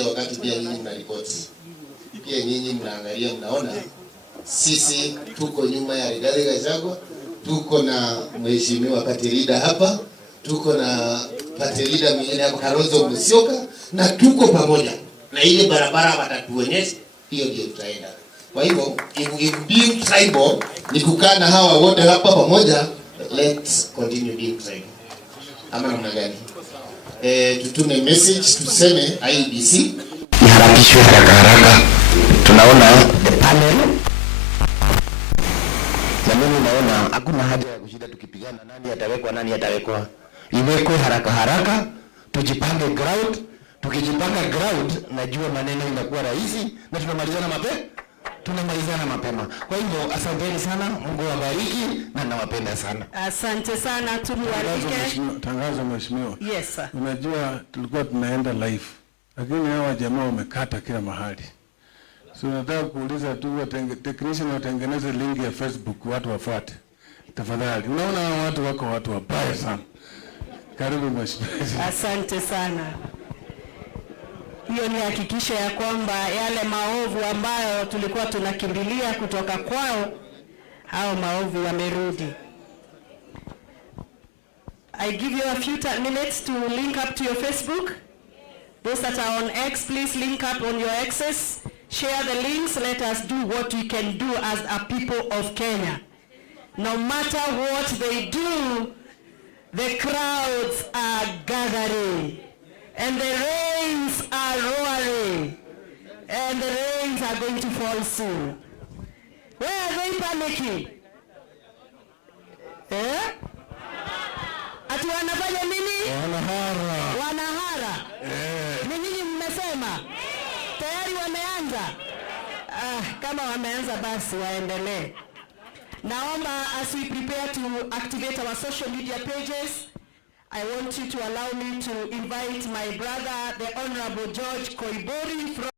ile wakati pia nyinyi mnaripoti, pia nyinyi mnaangalia, mnaona sisi tuko nyuma ya Rigathi Gachagua, tuko na mheshimiwa party leader hapa, tuko na party leader mwingine hapa Kalonzo Musyoka, na tuko pamoja na ile barabara watatuonyesha, hiyo ndio tutaenda. Kwa hivyo if being tribal ni kukaa na hawa wote hapa pamoja, let's continue being tribal. Ama namna gani? Tutume message tuseme IEBC iharakishwe haraka. Tunaona the panel na mimi naona hakuna haja ya kushida tukipigana nani atawekwa. Iwekwe haraka, tujipange ground. Tukijipanga ground, najua maneno inakuwa rahisi na tunamalizana mapema. Kwa hivyo asanteni sana, Mungu awabariki na nawapenda sana. Asante sana, tumualike. Tangazo mheshimiwa. Yes sir. Unajua tulikuwa tunaenda live, lakini hawa jamaa wamekata kila mahali. So nataka kuuliza tu technician watengeneze link ya Facebook watu wafuate. Tafadhali. Unaona hawa watu wabaya sana. Karibu mheshimiwa. Asante sana. Hiyo ni hakikisha ya kwamba yale maovu ambayo tulikuwa tunakimbilia kutoka kwao, hao maovu yamerudi. I give you a few minutes to link up to your Facebook. Those that are on X, please link up on your X's. Share the links. Let us do what we can do as a people of Kenya. No matter what they do, the crowds are gathering. And the rains are roaring. And the rains are going to fall soon. Where are they panicking? Eh? Ati wanafanya nini? Wanahara. Ni nini mmesema? Tayari wameanza? Kama wameanza basi waendelee. Naomba as we prepare to activate our social media pages, I want you to allow me to invite my brother, the Honorable George Koibori from